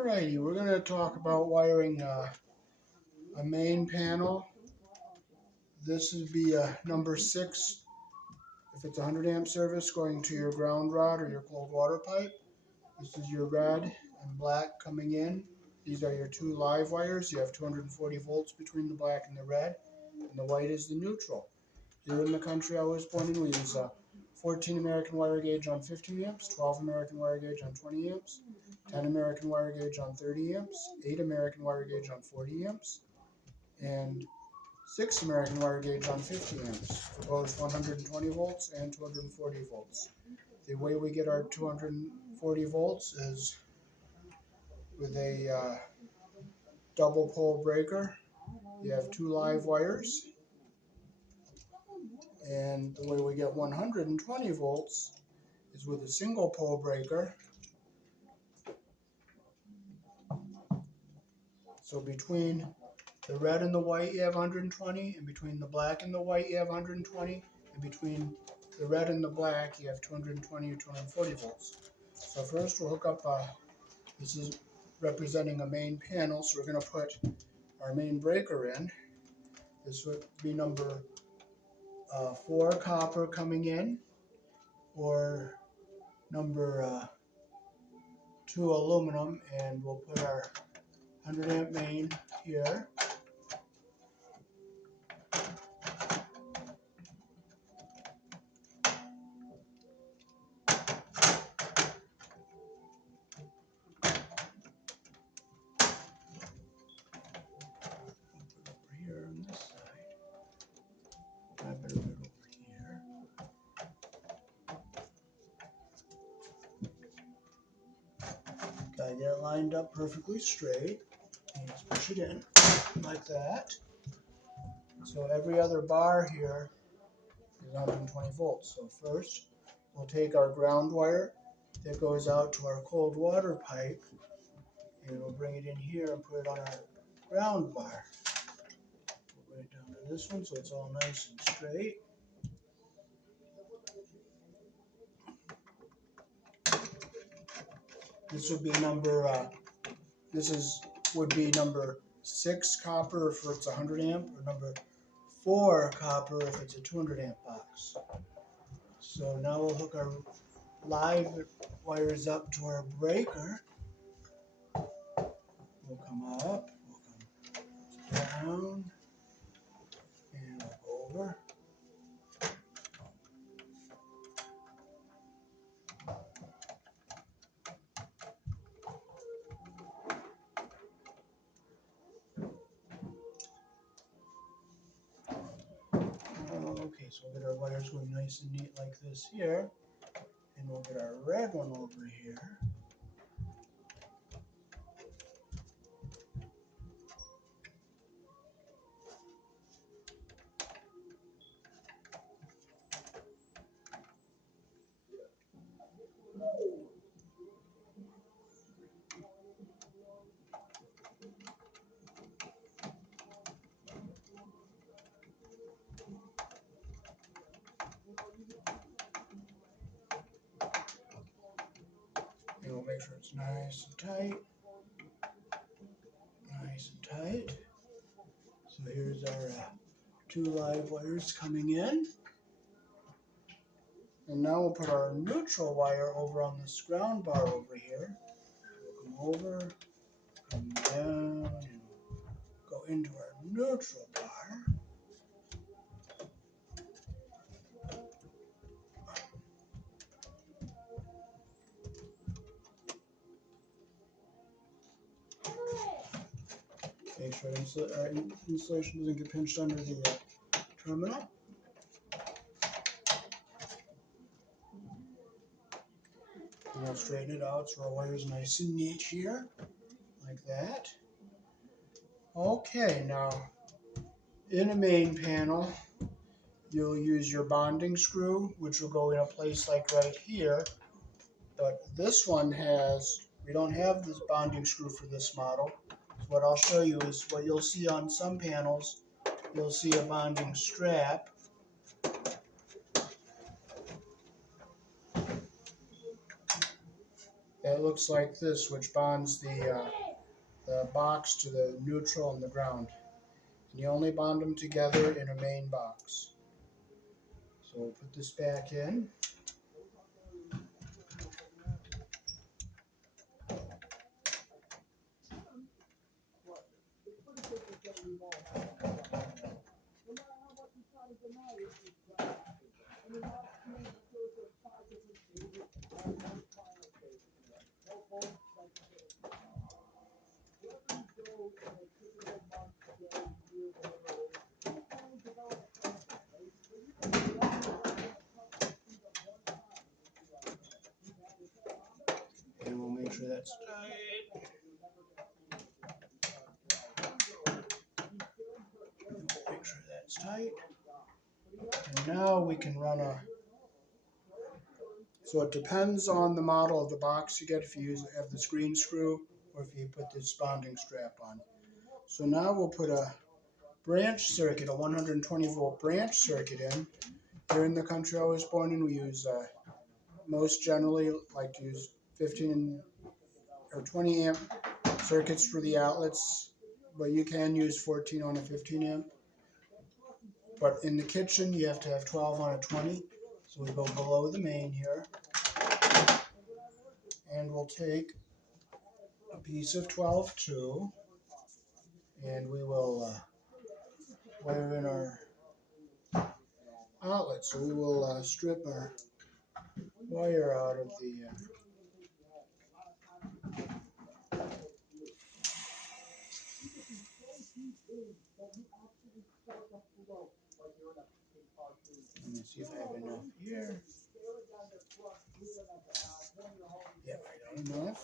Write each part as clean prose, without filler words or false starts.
Alrighty, we're going to talk about wiring a main panel. This would be number 6 if it's 100 amp service going to your ground rod or your cold water pipe. This is your red and black coming in. These are your two live wires. You have 240 volts between the black and the red, and the white is the neutral. Here in the country I was born in, we use 14 American wire gauge on 50 amps, 12 American wire gauge on 20 amps, 10 American wire gauge on 30 amps, 8 American wire gauge on 40 amps, and 6 American wire gauge on 50 amps for both 120 volts and 240 volts. The way we get our 240 volts is with a double pole breaker. You have two live wires, and the way we get 120 volts is with a single pole breaker. So between the red and the white you have 120, and between the black and the white you have 120, and between the red and the black you have 220 or 240 volts. So first we'll hook up, this is representing a main panel, so we're going to put our main breaker in. This would be number 4 copper coming in, or number 2 aluminum, and we'll put our 100 amp main here. Here on this side. I better put it over here. Gotta get it lined up perfectly straight. And just push it in like that. So every other bar here is 120 volts. So first, we'll take our ground wire that goes out to our cold water pipe, and we'll bring it in here and put it on our ground bar. We'll bring it down to this one so it's all nice and straight. This would be number, would be number 6 copper if it's 100 amp, or number 4 copper if it's a 200 amp box. So now we'll hook our live wires up to our breaker. We'll come up, we'll come down, and we'll go over. Okay, so we'll get our wires going nice and neat like this here, and we'll get our red one over here. And we'll make sure it's nice and tight. Nice and tight. So here's our 2 live wires coming in. And now we'll put our neutral wire over on this ground bar over here. We'll come over, come down, and go into our neutral bar. Make sure our insulation doesn't get pinched under the terminal. And we'll straighten it out so our wire's nice and neat here, like that. Okay, now in a main panel, you'll use your bonding screw, which will go in a place like right here. But this one we don't have this bonding screw for this model. So what I'll show you is what you'll see on some panels. You'll see a bonding strap. that looks like this, which bonds the box to the neutral and the ground. And you only bond them together in a main box. So we'll put this back in. And we'll make sure that's tight. Make sure that's tight. And now we can run a, so it depends on the model of the box you get, if you have the screen screw or if you put this bonding strap on. So now we'll put a branch circuit, a 120 volt branch circuit in. Here in the country I was born in, we use, most generally like to use 15 or 20 amp circuits for the outlets, but you can use 14 on a 15 amp. But in the kitchen, you have to have 12 on a 20. So we go below the main here. And we'll take a piece of 12-2. And we will wire in our outlet. So we will strip our wire out of the let me see if I have enough here. Yeah, I got enough.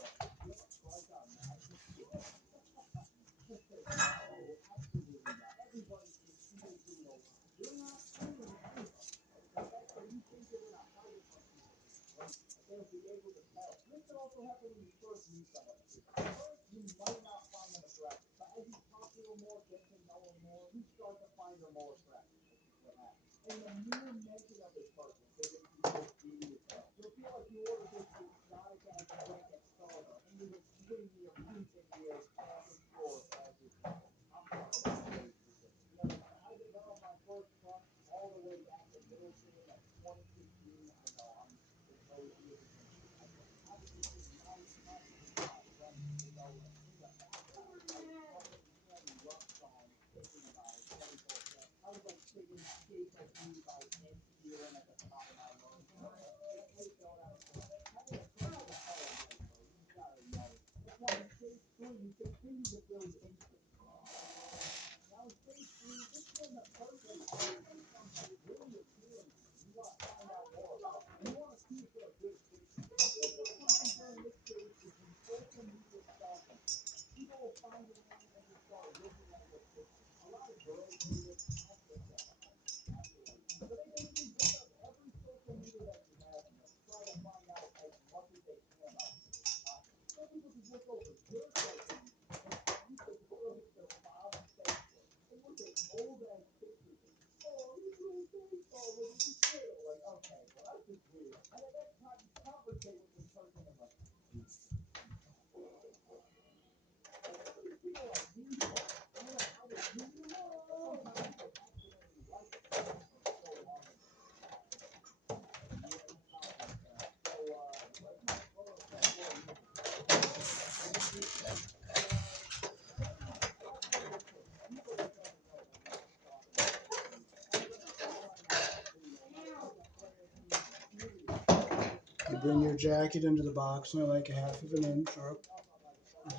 You bring your jacket into the box only like a half of an inch or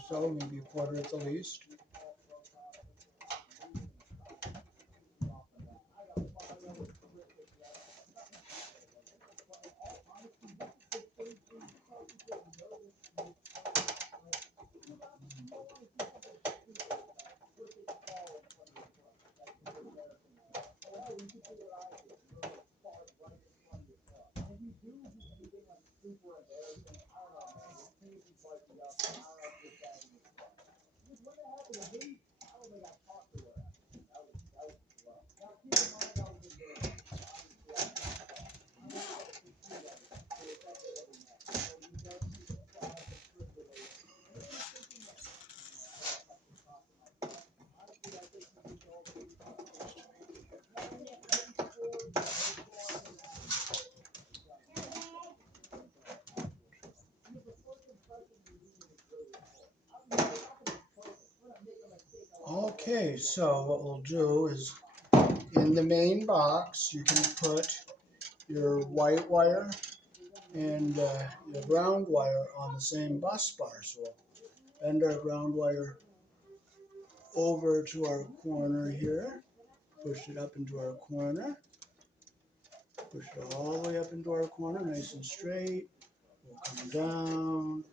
so, maybe a quarter at the least. Okay, so what we'll do is in the main box you can put your white wire and your ground wire on the same bus bar. So we'll bend our ground wire over to our corner here, push it up into our corner, push it all the way up into our corner, nice and straight. We'll come down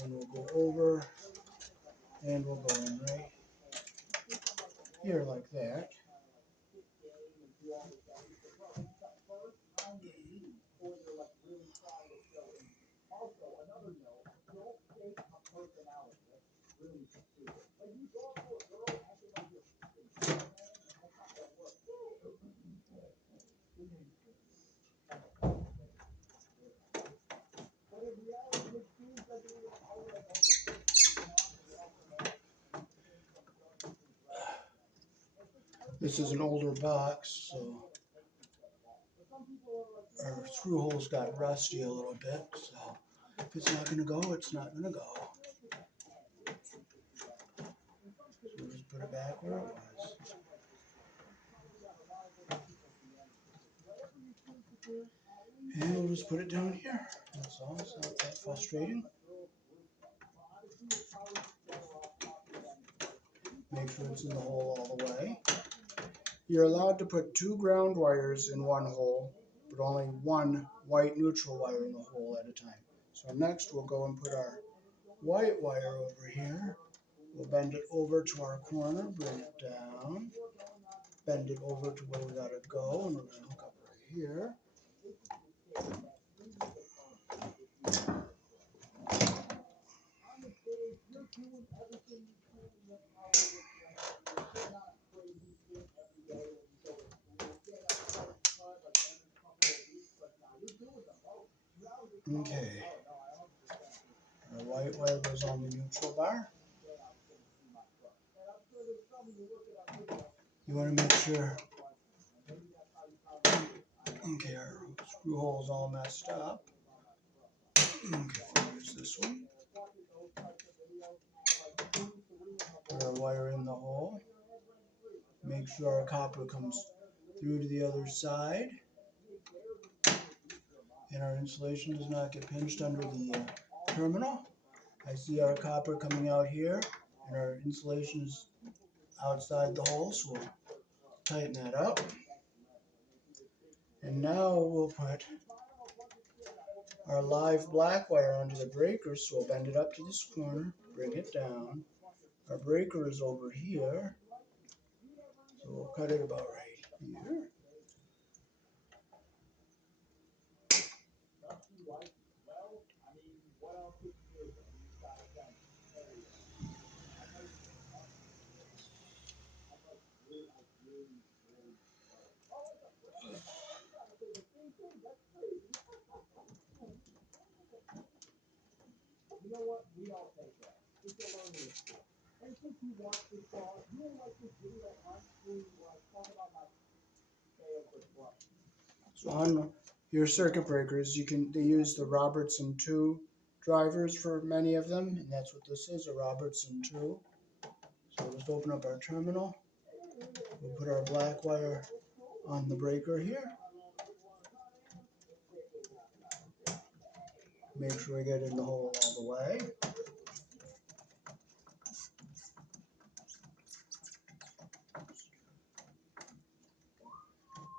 and we'll go over and we'll go in right here like that. This is an older box, so our screw holes got rusty a little bit, so if it's not going to go, it's not going to go. So we'll just put it back where it was. And we'll just put it down here. That's all, it's not that frustrating. Make sure it's in the hole all the way. You're allowed to put 2 ground wires in one hole, but only 1 white neutral wire in the hole at a time. So next we'll go and put our white wire over here. We'll bend it over to our corner, bring it down, bend it over to where we gotta go, and we're gonna hook up right here. Okay. Our white wire goes on the neutral bar. You want to make sure, okay, our screw hole's all messed up. Okay, here's this one. Put our wire in the hole. Make sure our copper comes through to the other side. And our insulation does not get pinched under the terminal. I see our copper coming out here, and our insulation is outside the hole, so we'll tighten that up. And now we'll put our live black wire onto the breaker, so we'll bend it up to this corner, bring it down. Our breaker is over here, so we'll cut it about right here. So on your circuit breakers, they use the Robertson 2 drivers for many of them, and that's what this is, a Robertson 2. So we'll just open up our terminal. We'll put our black wire on the breaker here. Make sure we get in the hole all the way.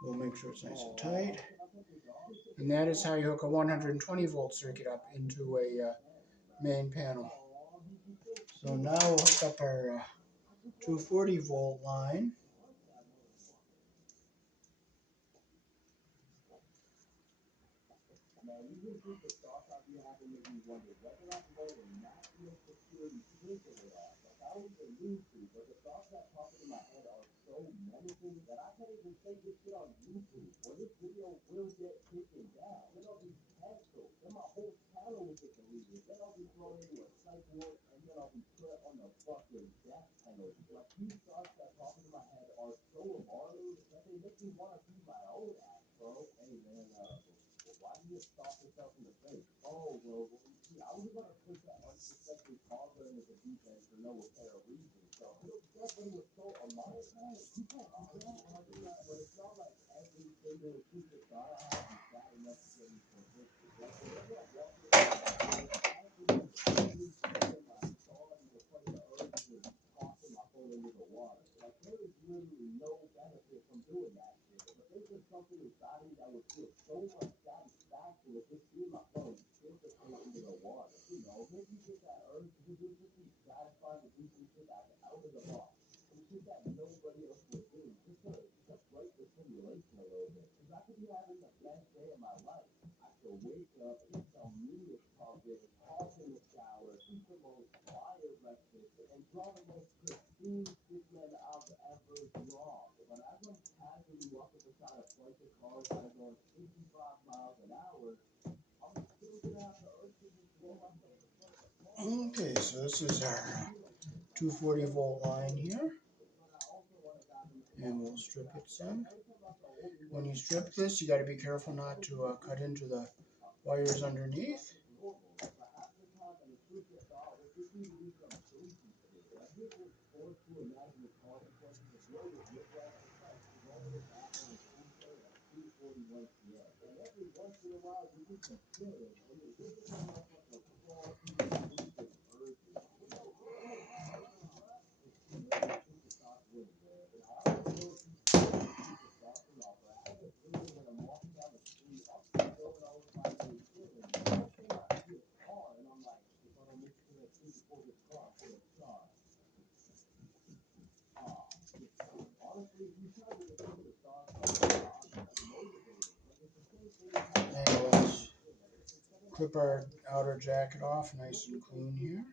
We'll make sure it's nice and tight. And that is how you hook a 120 volt circuit up into a main panel. So now we'll hook up our 240 volt line. Okay, so this is our 240 volt line here, and we'll strip it some. When you strip this, you got to be careful not to cut into the wires underneath. And let's clip our outer jacket off nice and clean here.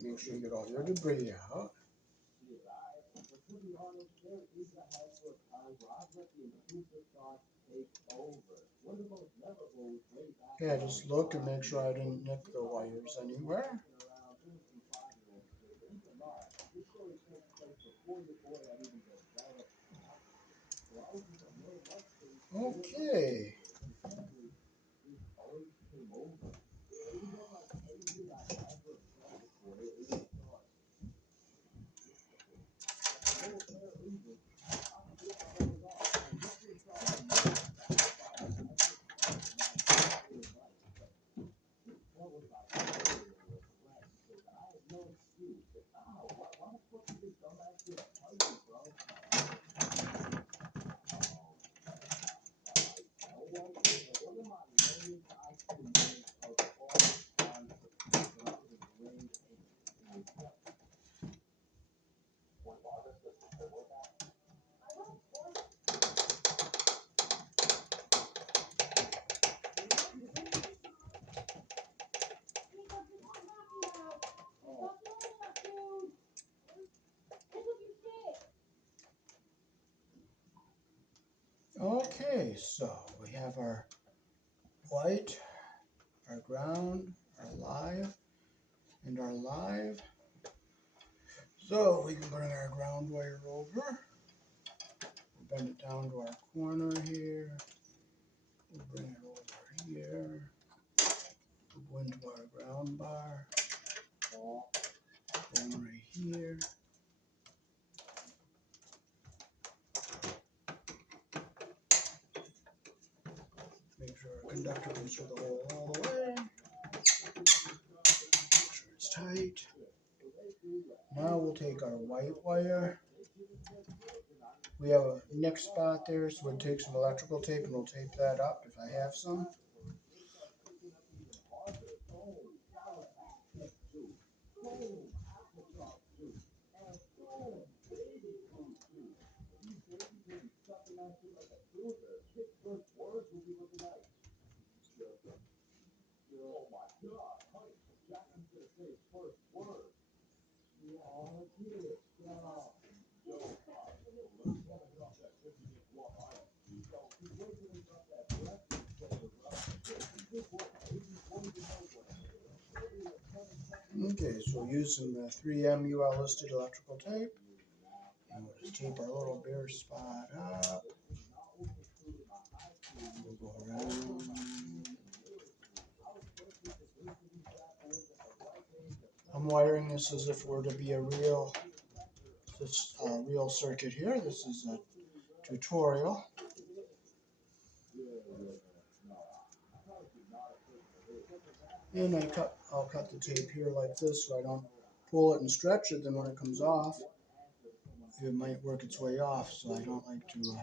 Make sure you get all your debris out. Yeah, just look and make sure I didn't nick the wires anywhere. Okay. Okay, so we have our white, our ground, our live, and our live. So we can bring our ground wire over. We'll bend it down to our corner here. We'll bring it over here. We'll go into our ground bar. Going right here. Make sure our conductor goes through the hole all the way. Make sure it's tight. Now we'll take our white wire. We have a nick spot there, so we'll take some electrical tape and we'll tape that up if I have some. Okay, so we'll use some 3M UL listed electrical tape. And we'll just tape our little bare spot up. We'll go around. I'm wiring this as if we're to be a real circuit here. This is a tutorial. And I'll cut the tape here like this so I don't pull it and stretch it. Then when it comes off, it might work its way off. So I don't like to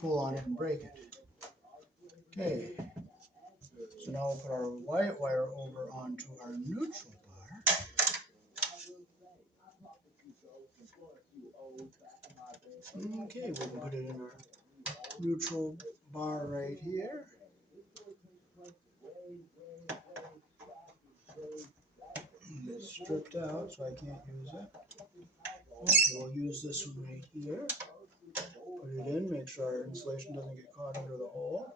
pull on it and break it. Okay. So now we'll put our white wire over onto our neutral bar. Okay, we can put it in our neutral bar right here. It's stripped out, so I can't use it. Okay, we'll use this one right here. Put it in, make sure our insulation doesn't get caught under the hole.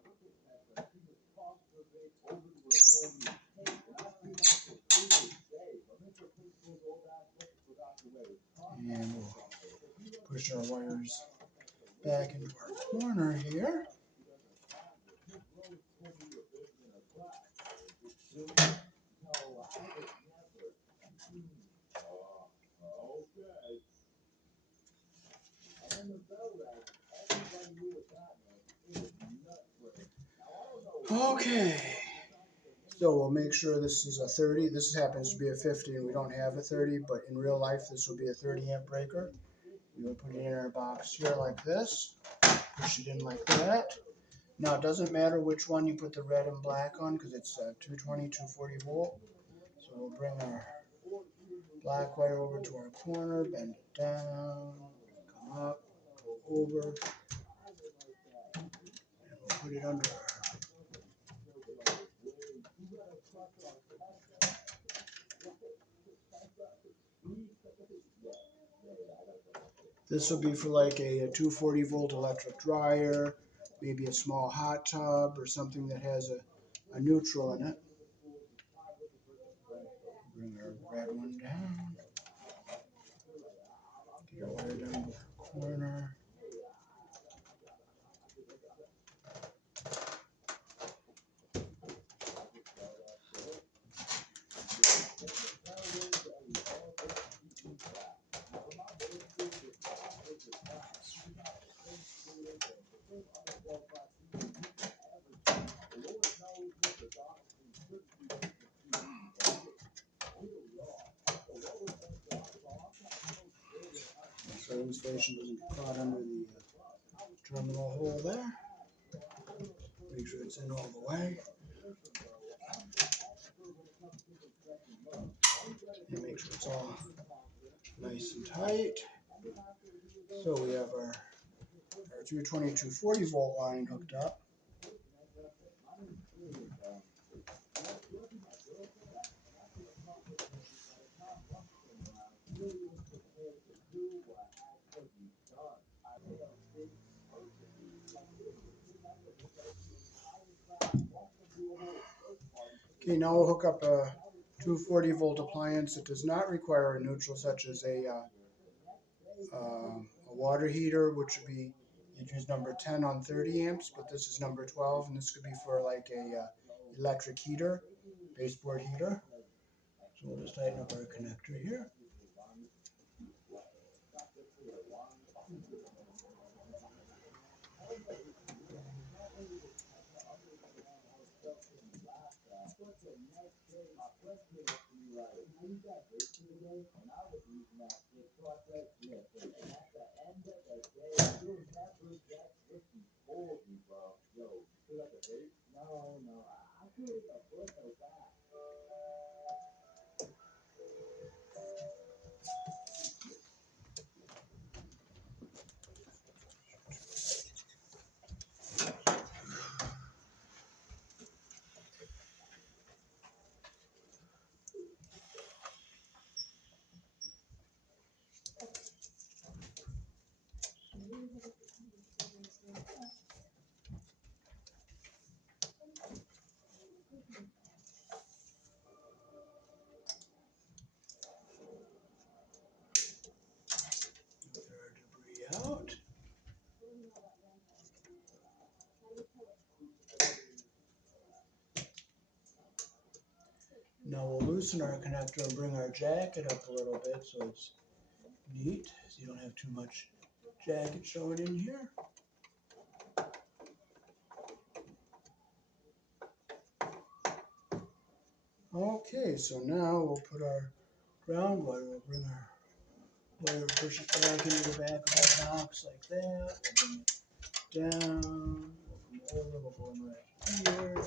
And we'll push our wires back into our corner here. Okay, so we'll make sure this is a 30. This happens to be a 50 and we don't have a 30, but in real life this will be a 30 amp breaker. We will put it in our box here like this, push it in like that. Now it doesn't matter which one you put the red and black on because it's 220, 240 volt. So we'll bring our black wire over to our corner, bend it down, come up, go over, and we'll put it under our This will be for like a 240 volt electric dryer, maybe a small hot tub or something that has a neutral in it. Bring our red one down. Get our wire down to the corner. So the insulation doesn't get caught under the terminal hole there. Make sure it's in all the way. And make sure it's all nice and tight. So we have our 220, 240 volt line hooked up. Okay, now we'll hook up a 240 volt appliance that does not require a neutral, such as a water heater, which would be, you'd use number 10 on 30 amps, but this is number 12, and this could be for like a electric heater, baseboard heater. So we'll just tighten up our connector here. Now we'll loosen our connector and bring our jacket up a little bit so it's neat, so you don't have too much jacket showing in here. Okay, so now we'll put our ground wire, we'll bring our wire, push it back into the back of our box like that, we'll bring it down, we'll come over, we'll go in right here.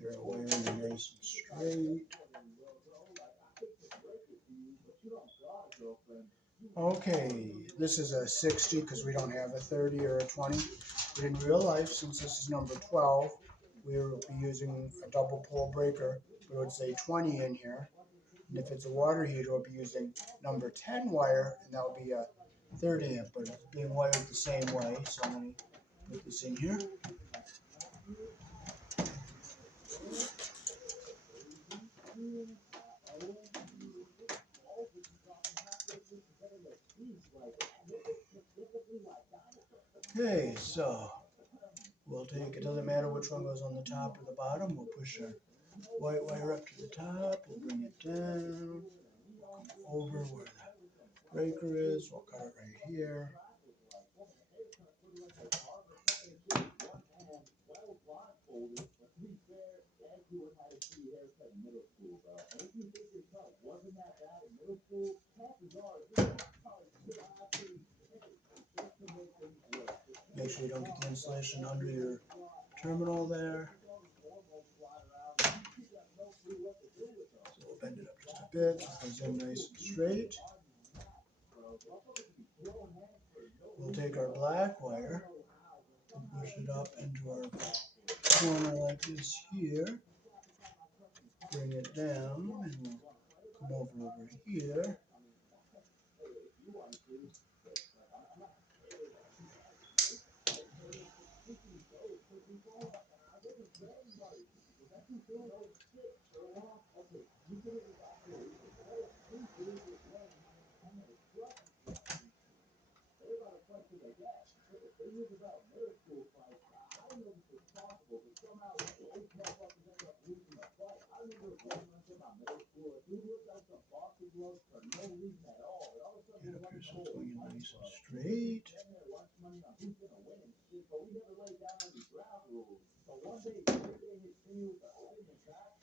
Get our wire nice and straight. Okay, this is a 60 because we don't have a 30 or a 20. But in real life, since this is number 12, we will be using a double pole breaker, but it would say 20 in here. And if it's a water heater, we'll be using number 10 wire, and that will be a 30 amp, but it's being wired the same way. So I'm going to put this in here. Okay, so we'll take, it doesn't matter which one goes on the top or the bottom, we'll push our white wire up to the top, we'll bring it down, we'll come over where the breaker is, we'll cut it right here. Make sure you don't get the insulation under your terminal there. So we'll bend it up just a bit so it goes in nice and straight. We'll take our black wire and push it up into our corner like this here. Bring it down and we'll come over here. Get up here so it's going in nice and straight.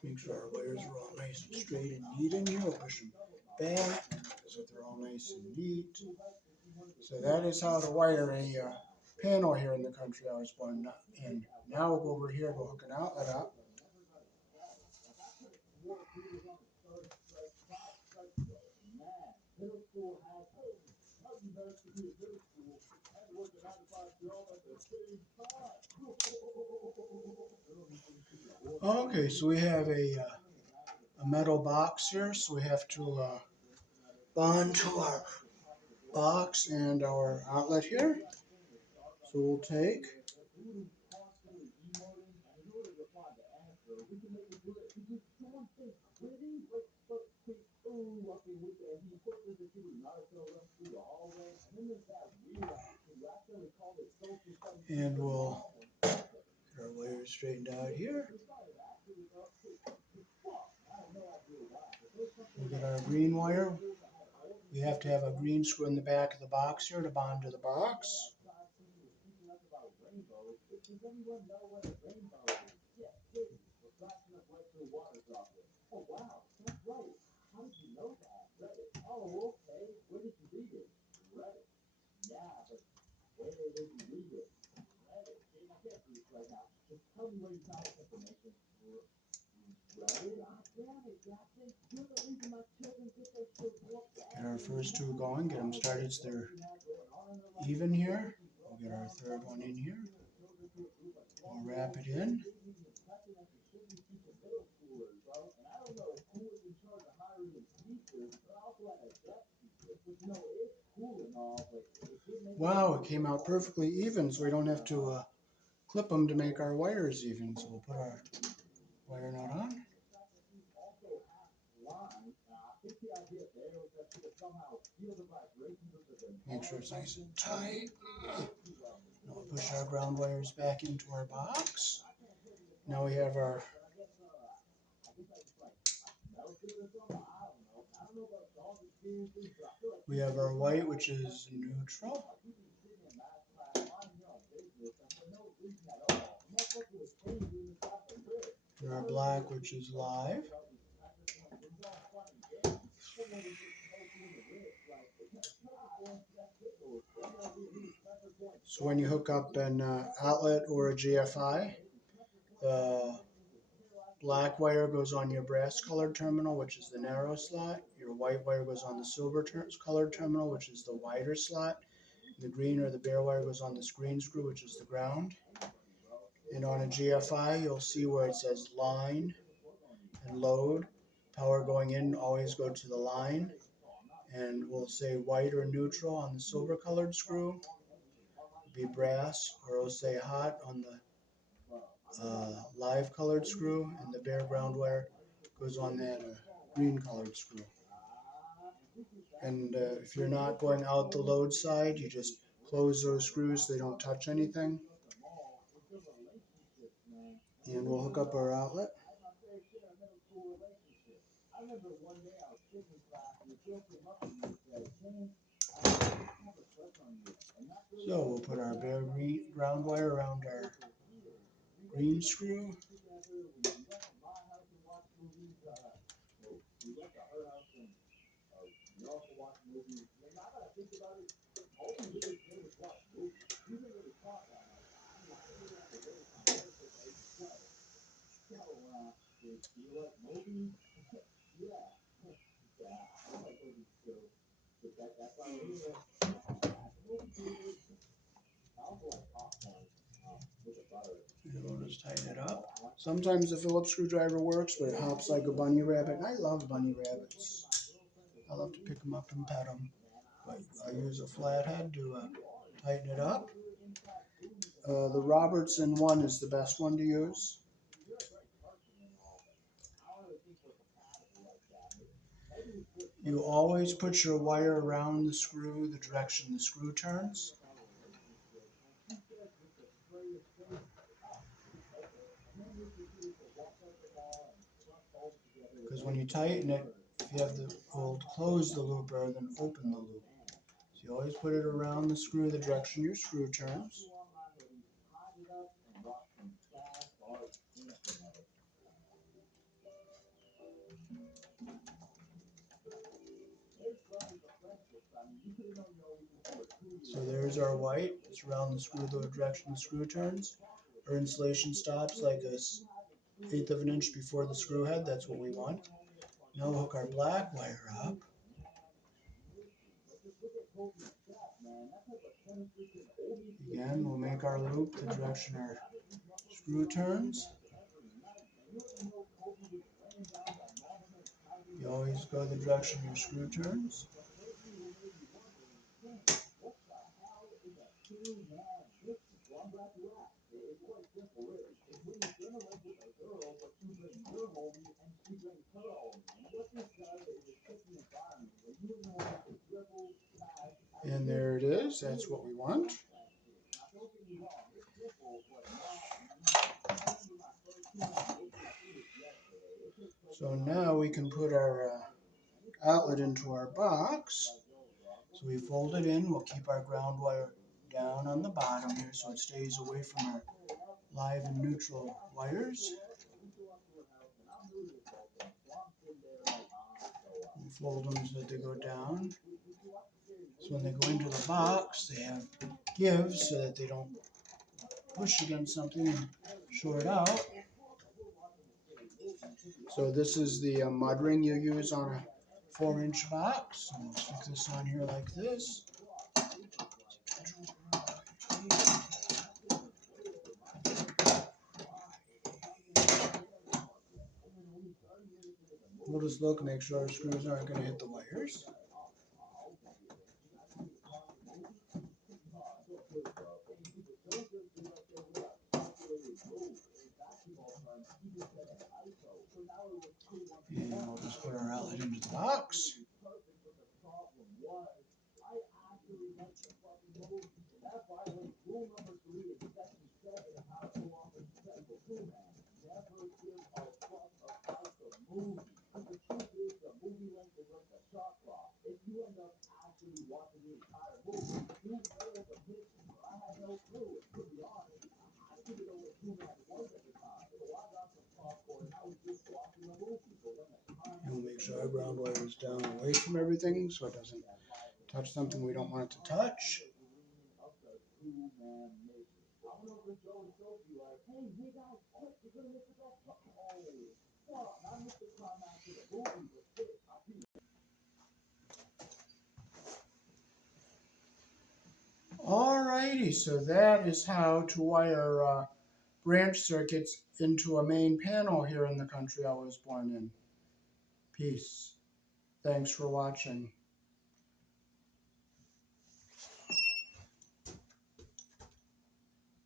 Make sure our wires are all nice and straight and neat in here. We'll push them back so they're all nice and neat. So that is how to wire a panel here in the country I was born in. Now we'll go over here, we'll hook an outlet up. Okay, so we have a metal box here, so we have to bond to our box and our outlet here. So we'll take and we'll get our wires straightened out here. We'll get our green wire. We have to have a green screw in the back of the box here to bond to the box. Get our first two going, get them started so they're even here. We'll get our third one in here. We'll wrap it in. Wow, it came out perfectly even, so we don't have to clip them to make our wires even. So we'll put our wire nut on. Make sure it's nice and tight. Now we'll push our ground wires back into our box. Now we have our white, which is neutral. And our black, which is live. So when you hook up an outlet or a GFI, the black wire goes on your brass colored terminal, which is the narrow slot. Your white wire goes on the silver colored terminal, which is the wider slot. The green or the bare wire goes on this green screw, which is the ground. And on a GFI, you'll see where it says line and load. Power going in, always go to the line. And we'll say white or neutral on the silver colored screw. Be brass, or it'll say hot on the live colored screw, and the bare ground wire goes on that green colored screw. And if you're not going out the load side, you just close those screws so they don't touch anything. And we'll hook up our outlet. So we'll put our bare ground wire around our green screw. We'll just tighten it up. Sometimes the Phillips screwdriver works, but it hops like a bunny rabbit. And I love bunny rabbits. I love to pick them up and pet them. But I use a flathead to tighten it up. The Robertson one is the best one to use. You always put your wire around the screw the direction the screw turns. Because when you tighten it, if you have the old close the loop rather than open the loop. So you always put it around the screw the direction your screw turns. So there's our white. It's around the screw the direction the screw turns. Our insulation stops like a 1/8 of an inch before the screw head. That's what we want. Now we'll hook our black wire up. Again, we'll make our loop the direction our screw turns. You always go the direction your screw turns. And there it is. That's what we want. So now we can put our outlet into our box. So we fold it in. We'll keep our ground wire down on the bottom here so it stays away from our live and neutral wires. We fold them so that they go down. So when they go into the box, they have give so that they don't push against something and short out. So this is the mud ring you use on a 4-inch box. And we'll stick this on here like this. We'll just look and make sure our screws aren't going to hit the wires. And we'll just put our outlet into the box. And we'll make sure our ground wire is down away from everything so it doesn't touch something we don't want it to touch. Alrighty, so that is how to wire branch circuits into a main panel here in the country I was born in. Peace. Thanks for watching.